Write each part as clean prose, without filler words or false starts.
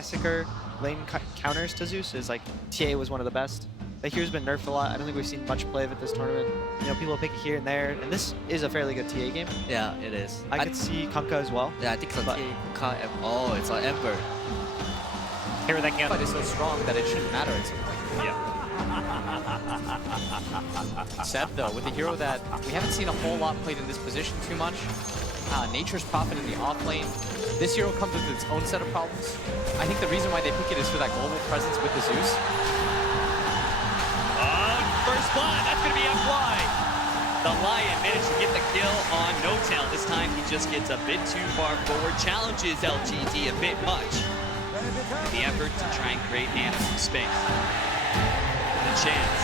classicer lane counters to Zeus is like TA was one of the best. Like here's been nerfed a lot. I don't think we've seen much play of it this tournament. You know, people pick it here and there, and this is a fairly good TA game. Yeah, it is. I could see Kunkka as well. Yeah, I think so. Kunkka, oh, it's an Ember. Here that But it's so strong that it shouldn't matter at some point. Yeah. Seb, though, with a hero that we haven't seen a whole lot played in this position too much. Nature's Prophet in the off lane. This hero comes with its own set of problems. I think the reason why they pick it is for that global presence with the Zeus. First blood, that's going to be FY. The Lion managed to get the kill on No-Tail. This time he just gets a bit too far forward, challenges LGD a bit much in the effort to try and create some space. The chance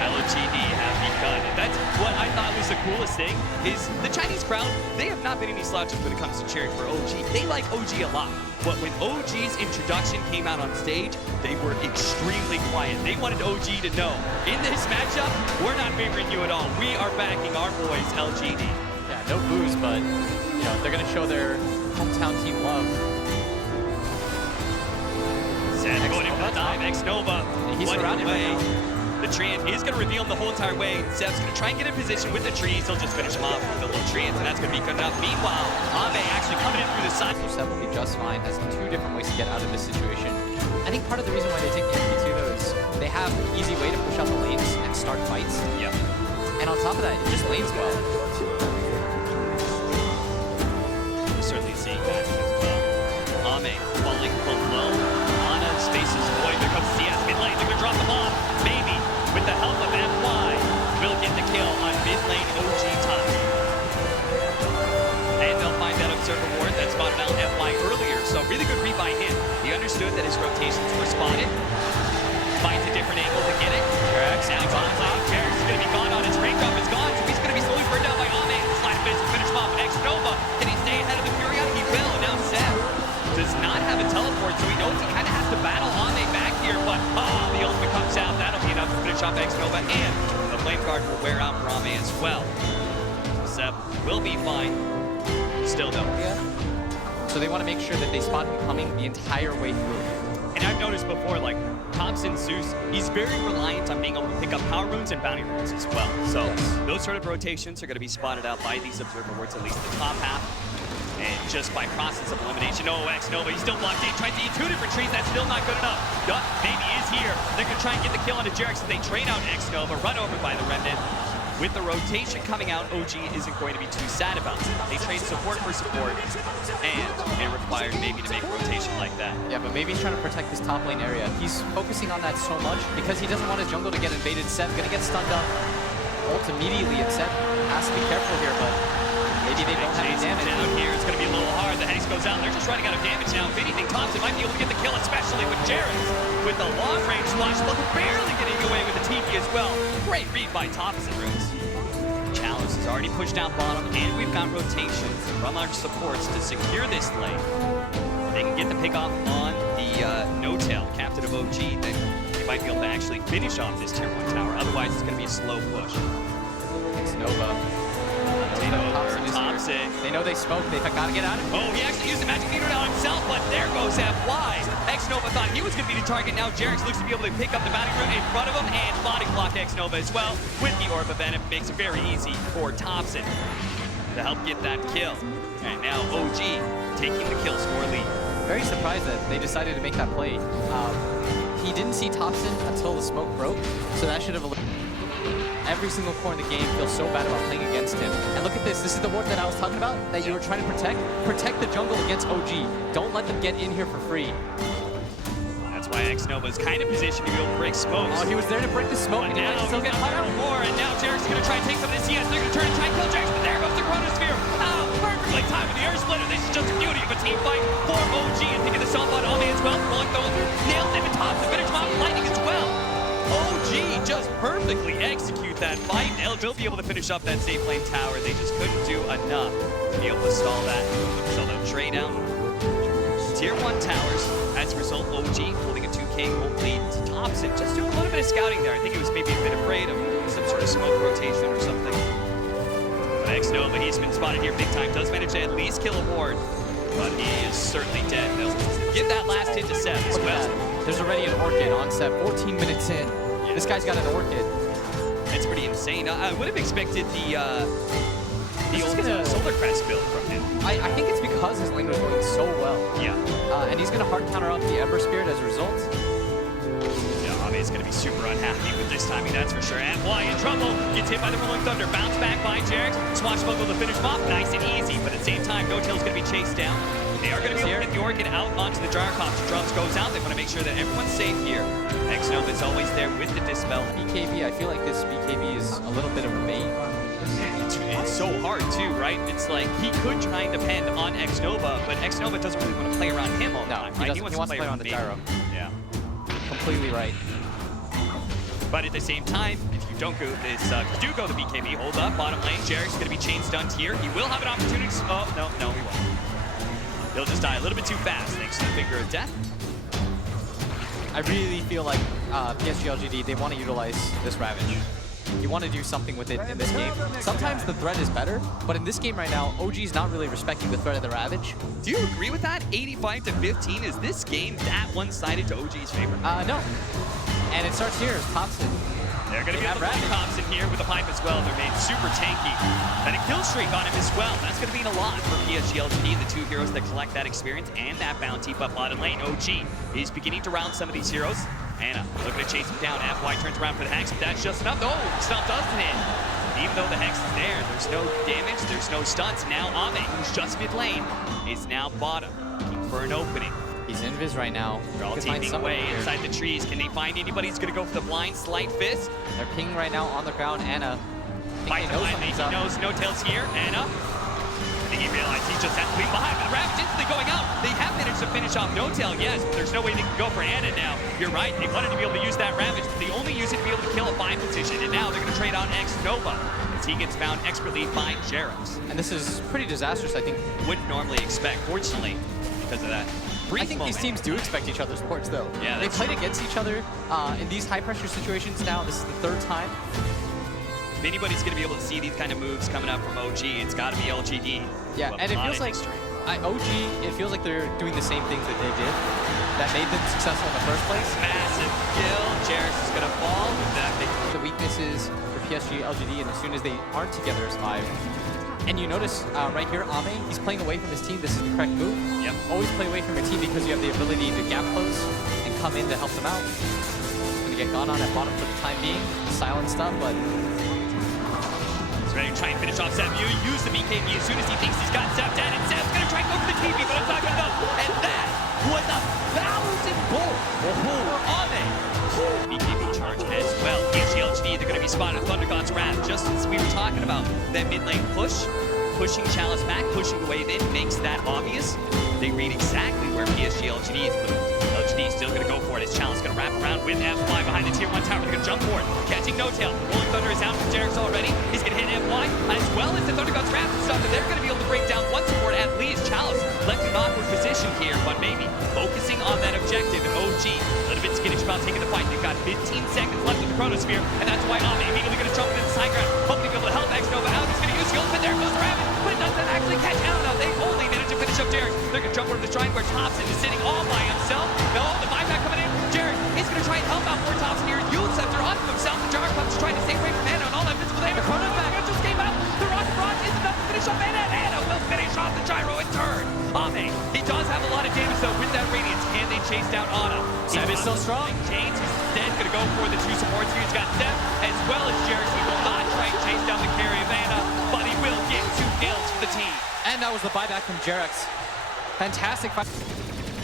LGD have begun. And that's what I thought was the coolest thing, is the Chinese crowd, they have not been any slouches when it comes to cheering for OG. They like OG a lot. But when OG's introduction came out on stage, they were extremely quiet. They wanted OG to know, in this matchup, we're not favoring you at all. We are backing our boys, LGD. Yeah, no boos, but you know they're gonna show their hometown team love. Zed going in for the dive, X-Nova. He's surrounded right now. The Treant is going to reveal him the whole entire way. Zeb's going to try and get in position with the trees. He'll just finish him off with the little Treant, and that's going to be good enough. Meanwhile, Ame actually coming in through the side. Seb will be just fine. Has two different ways to get out of this situation. I think part of the reason why they take the MP2 though is they have an easy way to push out the lanes and start fights. Yep. And on top of that, it just lanes well. We're certainly seeing that with Ame falling below. Ana spaces void. There comes CS mid lane. They're going to drop the bomb. Maybe with the help of FY, will get the kill on mid lane OG top. And they'll find that observer ward that spotted out FY earlier. So really good read by him. He understood that his rotations were spotted. Finds a different angle to get it. Jarex now on lane. Jarex is going to be gone on his range drop. It's gone. So he's going to be slowly burned down by Ame. Slide of to finish him off. X-Nova. Can he stay ahead of the Fury? He will. And now Zeb does not have a teleport, so he knows he kind of has to battle Ame back here. But the ultimate comes out. That'll be enough to finish off X-Nova. And the flame guard will wear out for Ame as well. Zeb will be fine. Still though. Yeah. So they want to make sure that they spot him coming the entire way through. And I've noticed before, like, Thompson Zeus, he's very reliant on being able to pick up power runes and bounty runes as well. So those sort of rotations are going to be spotted out by these observer wards, at least the top half. And just by process of elimination, X-Nova, he's still blocked in, tries to eat two different trees, that's still not good enough. Duck maybe is here. They're going to try and get the kill onto Jarex as they train out X-Nova, run over by the Remnant. With the rotation coming out, OG isn't going to be too sad about it. They trade support for support, and it required maybe to make a rotation like that. Yeah, but maybe he's trying to protect his top lane area. He's focusing on that so much because he doesn't want his jungle to get invaded. Seb gonna get stunned up ult immediately, and Seb has to be careful here, but maybe they don't have any damage. Down here, it's gonna be a little hard. The Hex goes out, they're just running out of damage now. If anything, Thompson might be able to get the kill, especially with Jarex. With the long range flash, but barely getting away with the TP as well. Great read by Thompson, Roots. Chalice is already pushed down bottom, and we've got rotations from our supports to secure this lane. They can get the pick off on the No-Tail, captain of OG, then they might be able to actually finish off this tier 1 tower. Otherwise, it's going to be a slow push. It's Nova. Thompson. They know they smoke. They've got to get out of here. Oh, he actually used the magic meter on himself, but there goes FY. X-Nova thought he was going to be the target. Now Jarex looks to be able to pick up the bounty rune in front of him and body block X-Nova as well. With the Orb of Venom, makes it very easy for Thompson to help get that kill. And now OG taking the kill score lead. Very surprised that they decided to make that play. He didn't see Thompson until the smoke broke, so that should have eliminated. Every single core in the game feels so bad about playing against him. And look at this. This is the ward that I was talking about that you were trying to protect. Protect the jungle against OG. Don't let them get in here for free. That's why X-Nova is kind of positioned to be able to break smokes. Oh, he was there to break the smoke, But and now he still he's get got high a more, and now Jarex is going to try and take some of the CS. They're going to turn and try and kill Jarex, but there goes the Chronosphere. Oh, perfectly timed with the Air Splitter. This is just a beauty of a team fight for OG. And picking this off on Ame as well. Rolling those, nailed him at top to finish him off, lightning as well. OG just perfectly execute that fight. They'll be able to finish up that safe lane tower. They just couldn't do enough to be able to stall that. So they'll trade out tier 1 towers. As a result, OG holding a 2K ult lead to Thompson. Just doing a little bit of scouting there. I think he was maybe a bit afraid of some sort of smoke rotation or something. But X-Nova, he's been spotted here big time. Does manage to at least kill a ward. but he is certainly dead. They'll give that last hit to Seth as Look at well. that. There's already an Orchid on set, 14 minutes in. Yeah. This guy's got an Orchid. It's pretty insane. I would have expected the This is old gonna- Solar Crest build from him. I think it's because his lane was going so well. Yeah. And he's going to hard counter out the Ember Spirit as a result. Yeah, Ame is going to be super unhappy with this timing, that's for sure. And Why in trouble. Gets hit by the Rolling Thunder. Bounce back by Jarex. Swashbuckle to finish him off. Nice and easy, but at the same time, No Tail's going to be chased down. They are going to be able to get the Orchid out onto the Gyrocopter. Drums goes out. They want to make sure that everyone's safe here. Xnova is always there with the Dispel. BKB, I feel like this BKB is a little bit of a bait. It's so hard too, right? It's like he could try and depend on Xnova, but Xnova doesn't really want to play around him all the No, time, he right? doesn't. He wants to play on the me. gyro. Yeah. Completely right. But at the same time, if you don't go this, do go the BKB, hold up, bottom lane, Jarek's gonna be chain stunned here. He will have an opportunity to, oh, no, he won't. He'll just die a little bit too fast, thanks to the Finger of Death. I really feel like PSG.LGD, they want to utilize this Ravage. You want to do something with it in this game. Sometimes the threat is better, but in this game right now, OG's not really respecting the threat of the Ravage. Do you agree with that? 85 to 15, is this game that one-sided to OG's favor? No. And it starts here as Thompson. They're going to be They able to have play Thompson here with a pipe as well. They're made super tanky. And a kill streak on him as well. That's going to mean a lot for PSG.LGD, the two heroes that collect that experience and that bounty. But bottom lane, OG is beginning to round some of these heroes. Anna looking to chase him down. FY turns around for the Hex, but that's just enough. Oh, stun doesn't hit. Even though the Hex is there, there's no damage, there's no stunts. Now Ame, who's just mid lane, is now bottom, looking for an opening. He's invis right now. They're all Could find teaming someone away here. inside the trees. Can they find anybody who's going to go for the blind slight fist? They're pinging right now on the ground. Anna. Fight the blind lane. He knows No Tail's here. Anna. I think he realized he just has to leave behind. But the Ravage instantly going out. They have managed to finish off No Tail, yes, but there's no way they can go for Anna now. You're right. They wanted to be able to use that Ravage, but they only use it to be able to kill a 5 position. And now they're going to trade on Xnova as he gets found expertly by Jarex. And this is pretty disastrous, I think. Wouldn't normally expect, fortunately, because of that. I think these teams do expect each other's ports, though. Yeah, they that's played true. against each other in these high-pressure situations now. This is the third time. If anybody's going to be able to see these kind of moves coming up from OG, it's got to be LGD. Yeah, and it feels like OG, it feels like they're doing the same things that they did that made them successful in the first place. Massive kill. Jarex is going to fall with that big. The weaknesses for PSG.LGD, and as soon as they aren't together as 5. And you notice right here, Ame, he's playing away from his team. This is the correct move. Yep. Always play away from your team because you have the ability to gap close and come in to help them out. Gonna get gone on at bottom for the time being. Silent stuff, but He's ready to try and finish off Seth. You use the BKB as soon as he thinks he's got Seth dead, and Seth's gonna try and go for the TP, but it's not gonna go. And that was a 1,000 goal for Ame. BKB charge as well. PSG.LGD, they're gonna be spotted Thunder God's Wrath, just as we were talking about that mid lane push. Pushing Chalice back, pushing the wave in makes that obvious. They read exactly where PSG.LGD is, but LGD is still gonna go for it as Chalice gonna wrap around with FY behind the tier 1 tower. They're gonna jump for it. Catching No Tail. Rolling Thunder is out from Jarex already. He's gonna hit FY as well as the Thunder God's Wrath and stuff, and they're gonna be able to break down one support at least. Chalice left in awkward position here, but maybe focusing on that objective. And OG, a little bit skittish about taking the fight. They've got 15 seconds left with the Chronosphere, and that's why Ame immediately gonna jump into the side ground, hoping to be able to help Xnova out. He's gonna use the ultimate. There goes the Rabbit, but it doesn't actually catch Anna. They only managed to finish up Jarex. They're gonna jump over the shrine where Thompson is sitting all by himself. No, the buyback coming in. Jarex is gonna try and help out more Thompson here. Yule Scepter onto himself. The Jar Club's trying to stay away from Anna and all that physical damage. Chrono's back. It just came out. The Rocket Rock is enough to finish off Anna, and Anna will finish off the Gyro in turn. Ame, he does have a lot of damage though with that Radiance. Can they chase down Anna? Seb is still strong. James is instead gonna go for the 2 supports here. He's got Seb as well as Jarex. He will not try and chase down the carry of Anna, but he will get 2 kills for the team. And that was the buyback from Jarex. Fantastic fight.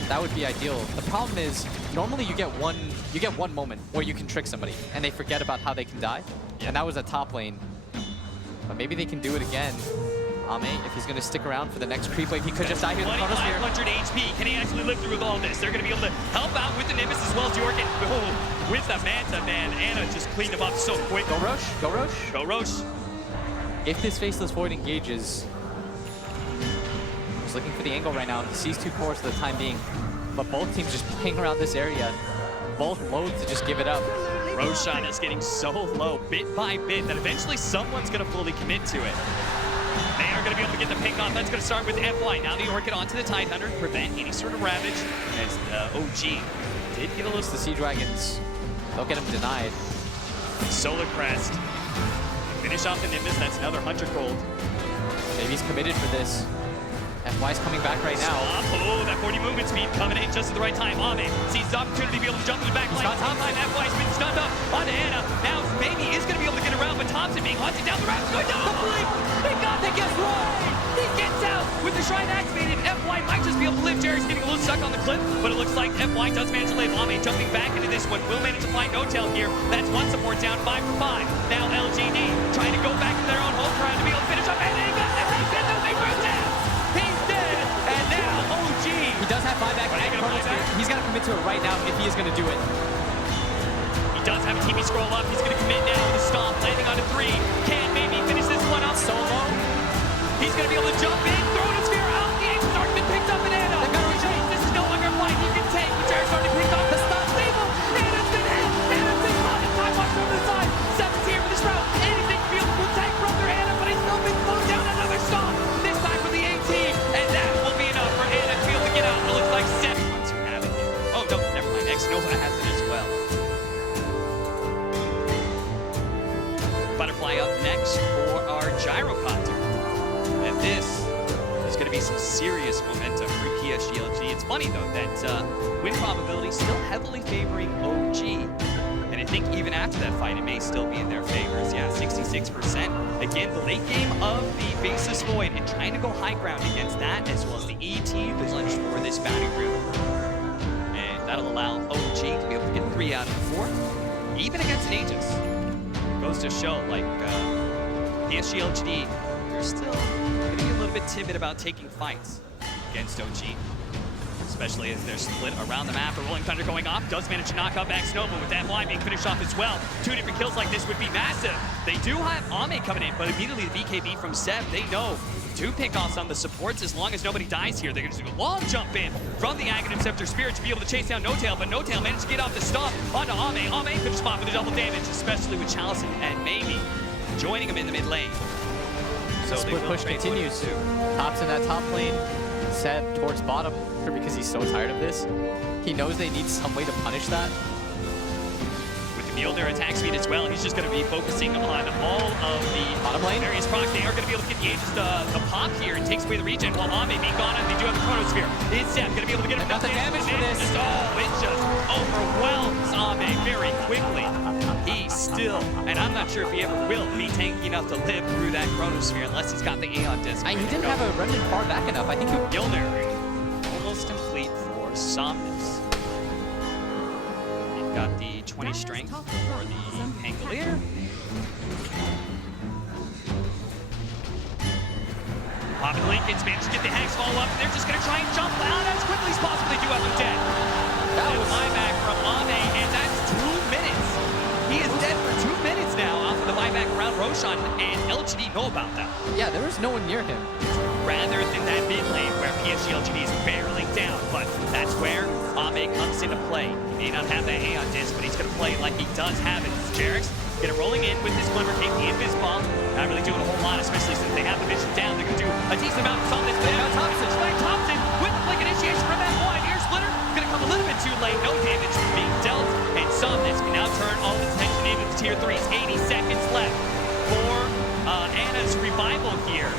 That would be ideal. The problem is, normally you get one moment where you can trick somebody and they forget about how they can die. Yeah. And that was a top lane. But maybe they can do it again. Ame, if he's going to stick around for the next creep wave, he could just die here in the Chronosphere. 2,500 HP. Can he actually live through with all this? They're going to be able to help out with the Nimbus as well as Jorgen. Oh, with the Manta, man. Anna just cleaned him up so quick. Go Roche, go Roche. Go Roche. If this Faceless Void engages, he's looking for the angle right now. He sees 2 cores for the time being. But both teams just playing around this area. Both loath to just give it up. Roshan is getting so low bit by bit that eventually someone's going to fully commit to it. They are going to be able to get the ping on off. That's going to start with FY. Now they work it onto the Tidehunter to prevent any sort of ravage. As OG did get a little... The Sea Dragons, they'll get him denied. Solar Crest. Finish off the Nimbus. That's another 100 gold. Maybe he's committed for this. FY's coming back right now. Oh, that 40 movement speed coming in just at the right time. Ame sees the opportunity to be able to jump in the back lane. Top line, FY's been stunned up onto Anna. Now maybe is going to be able to get around, but Thompson being hunted down the ramp. Going down the blink. They got the guess right. He gets out with the shrine activated. FY might just be able to live. Jerry's getting a little stuck on the cliff, but it looks like FY does manage to live. Ame jumping back into this one. Will manage to find no tail here. That's one support down, 5 for 5. Now LGD trying to go back to their own home ground to be able to finish up. And they got the big down. He's dead, and now OG. He does have buyback and Chronosphere. He's got to commit to it right now if he is going to do it. He does have a TV scroll up. He's going to commit now with a stomp, landing on a 3. Can maybe finish this one up solo. He's going to be able to jump in, throw the sphere out. The aim's already been picked up in Anna. This is no longer a fight he can take. But Jared's already picked up the stop. Stable. Anna's been hit. Anna's been caught. Time watch from the side. 7's here for this round. Anything to be able to protect brother Anna, but he's still been slowed down. Another stop. This time for the 18. And that will be enough for Anna to be able to get out. It looks like 7 wants to have it here. Oh, no, never mind. Nova has it as well. Butterfly up next for our gyrocopter. And this is going to be some serious momentum for PSG.LGD. It's funny, though, that win probability still heavily favoring OG. And I think even after that fight, it may still be in their favors. Yeah, 66%. Again, the late game of the Basis Void and trying to go high ground against that, as well as the ET plunge for this batting room. And that'll allow OG to be able to get 3 out of 4, even against Aegis. Goes to show, like, PSG.LGD, they're still going to be a little bit timid about taking fights against OG. Especially as they're split around the map. The Rolling Thunder going off, does manage to knock out back Snowball with that line being finished off as well. 2 different kills like this would be massive. They do have Ame coming in, but immediately the BKB from Seb, they know 2 pickoffs on the supports. As long as nobody dies here, they're going to do a long jump in from the Aghanim Scepter Spirit to be able to chase down No-Tail, but No-Tail managed to get off the stomp onto Ame. Ame could spot with the double damage, especially with Chalice and maybe joining him in the mid lane. So split push continues. Tops in that top lane, Seb towards bottom because he's so tired of this. He knows they need some way to punish that. With the Mjolnir attack speed as well, he's just going to be focusing on all of the bottom lane various procs. They are going to be able to get the Aegis to pop here and takes away the regen while Ame being gone, and they do have the Chronosphere. Is Seb going to be able to get him got the damage for this? Oh, it just overwhelms Ame very quickly. He still, and I'm not sure if he ever will be tanky enough to live through that Chronosphere unless he's got the Aeon Disc. He didn't have a remnant far back enough. I think Mjolnir almost complete for Somnus. You've got the 20 strength for the Pangolier. Poppin Lincoln's managed to get the Hags follow up, and they're just going to try and jump out as quickly as possible. They do have him dead. That was buyback from Ame, and that's 2 minutes. He is dead for 2 minutes now off of the buyback around Roshan, and LGD know about that. Yeah, there was no one near him. Rather than that mid lane where PSG.LGD is barreling down, but that's where Ame comes into play. He may not have that Aeon Disc, but he's going to play like he does have it. Jarex get it rolling in with this Glimmer King, the Invis Bomb. Not really doing a whole lot, especially since they have the vision down. They're going to do a decent amount of something. But now Thompson with the flick initiation from that one. Ear Splitter going to come a little bit too late. No damage being dealt, and Somnus can now turn all the attention into the tier 3s. 80 seconds left for Anna's revival here.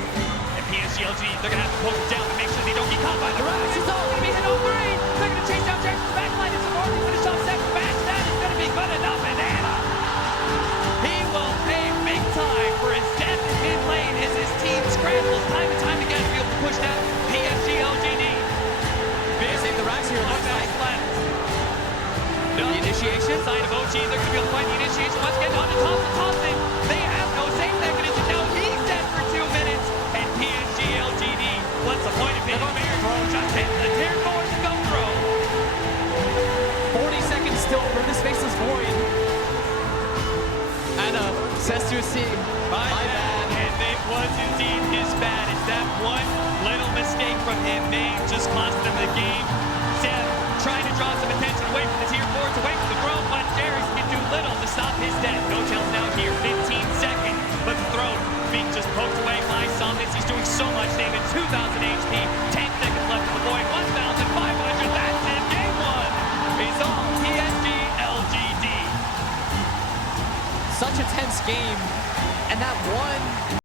PSG.LGD, they're going to have to poke him down to make sure they don't get caught by the rise. It's all going to be hit on 3. They're going to chase down Jack from the backline. It's a morning finish off second match. That is going to be good enough. And Anna, he will pay big time for his death in mid lane as his team scrambles time and time again to be able to push down PSG.LGD. They save the racks here. One match left. No initiation. Side of OG, they're going to be able to find the initiation. Once again, on to Thompson. They have no save mechanism. Now he's dead for 2 minutes. PSG.LGD, what's the point of being throw? Just hit the tier 4s and go throw. 40 seconds still for this Faceless Void. Anna says to his team, My bad. And it was indeed his bad. It's that one little mistake from him may just cost them the game. Seb trying to draw some attention away from the tier 4s, away from the throne, but Jarex can do little to stop his death. No-Tail's now here, 15 seconds, but the throne being just poked away by Somnus. He's doing so much damage. 2 HP, 10 seconds left in the void, 1,500, that's it, game one. It's all PSG.LGD. Such a tense game, and that one